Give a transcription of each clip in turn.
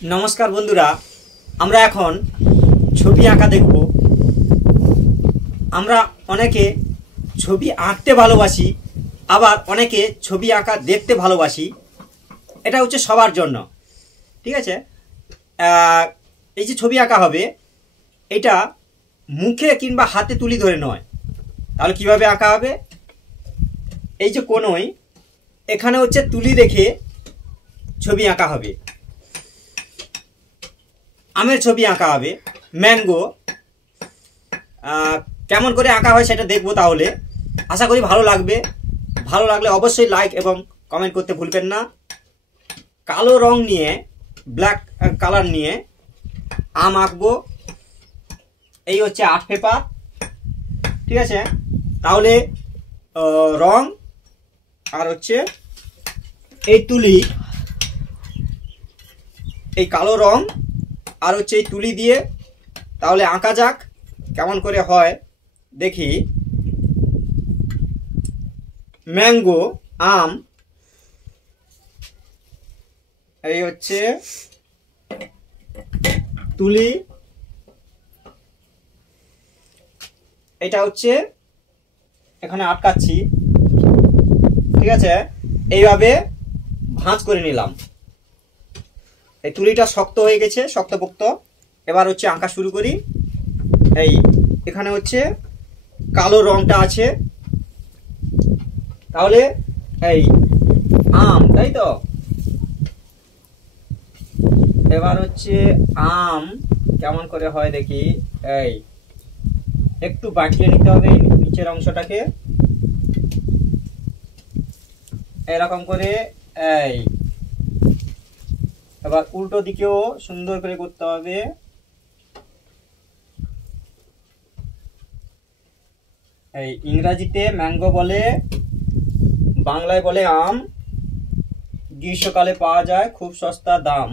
नमस्कार बंधुरा আমরা এখন ছবি আঁকা দেখব। আমরা অনেকে ছবি আঁকতে ভালোবাসি, আবার অনেকে ছবি আঁকা দেখতে ভালোবাসি। এটা হচ্ছে সবার জন্য, ঠিক আছে। এই যে ছবি আঁকা হবে, এটা মুখে কিংবা হাতে তুলি ধরে নয়। তাহলে কিভাবে আঁকা হবে? এই যে কোনোই এখানে হচ্ছে তুলি রেখে ছবি আঁকা হবে। আমের ছবি আঁকা হবে, ম্যাঙ্গো। কেমন করে আঁকা হয় সেটা দেখবো। তাহলে আশা করি ভালো লাগবে। ভালো লাগলে অবশ্যই লাইক এবং কমেন্ট করতে ভুলবেন না। কালো রং নিয়ে, ব্ল্যাক কালার নিয়ে আম আঁকবো। এই হচ্ছে আর্ট পেপার, ঠিক আছে। তাহলে রং আর হচ্ছে এই তুলি, এই কালো রং আর হচ্ছে এই তুলি দিয়ে তাহলে আঁকা যাক। কেমন করে হয় দেখি। ম্যাঙ্গো, আম, এই হচ্ছে তুলি, এটা হচ্ছে এখানে আটকাচ্ছি, ঠিক আছে। এইভাবে ভাঁজ করে নিলাম। এই তুলিটা শক্ত হয়ে গেছে, শক্তপোক্ত। এবার হচ্ছে আঁকা শুরু করি। এই এখানে হচ্ছে কালো রংটা আছে, তাহলে এই আম, তাই তো। এবার হচ্ছে আম কেমন করে হয় দেখি। এই একটু বাঁকিয়ে নিতে হবে নিচের অংশটাকে, এরকম করে। এই এবার উল্টো দিকেও সুন্দর করে করতে হবে। এই ইংরাজিতে ম্যাঙ্গো বলে, বাংলায় বলে আম। গ্রীষ্মকালে পাওয়া যায় খুব সস্তা দাম।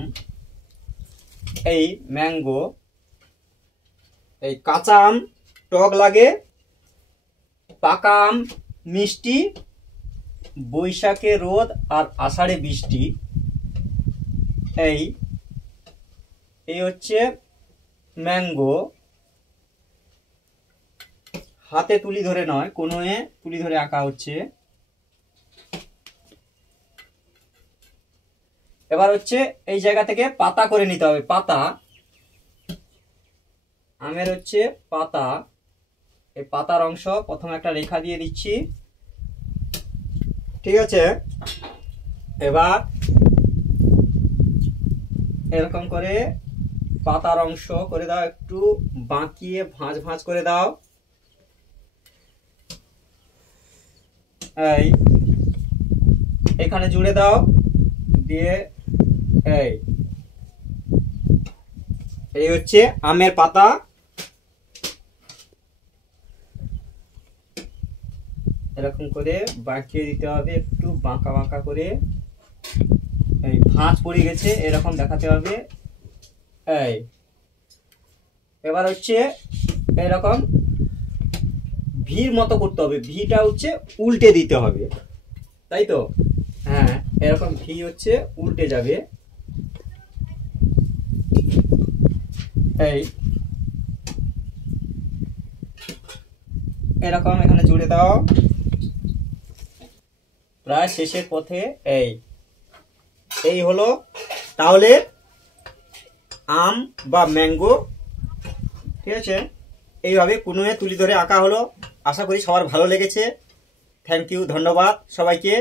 এই ম্যাঙ্গো। এই কাঁচা আম টক লাগে, পাকা আম মিষ্টি, বৈশাখে রোদ আর আষাঢ়ে বৃষ্টি। এই হচ্ছে ম্যাঙ্গো। হাতে তুলি ধরে নয়, কোনোয়ে তুলি ধরে আঁকা হচ্ছে। এবার হচ্ছে এই জায়গা থেকে পাতা করে নিতে হবে। পাতা, আমের হচ্ছে পাতা। এই পাতার অংশ প্রথমে একটা রেখা দিয়ে দিচ্ছি, ঠিক আছে। এবার এরকম করে পাতার অংশ করে দাও, একটু বাঁকিয়ে ভাঁজ ভাঁজ করে দাও। এই এখানে জুড়ে দাও, দিয়ে এই হচ্ছে আমের পাতা। এরকম করে বাঁকিয়ে দিতে হবে, একটু বাঁকা বাঁকা করে। এই ভাঁজ পড়ে গেছে এরকম দেখাতে হবে। এবার হচ্ছে এরকম ভির মতো করতে হবে। ভিটা হচ্ছে উল্টে দিতে হবে, তাই তো। হ্যাঁ, এরকম ভি হচ্ছে উল্টে যাবে। এই এরকম এখানে জুড়ে দাও। প্রায় শেষের পথে। এই হলো তাহলে আম বা ম্যাঙ্গো, ঠিক আছে। এইভাবে কোনোয়ে তুলি ধরে আঁকা হলো। আশা করি সবার ভালো লেগেছে। থ্যাংক ইউ, ধন্যবাদ সবাইকে।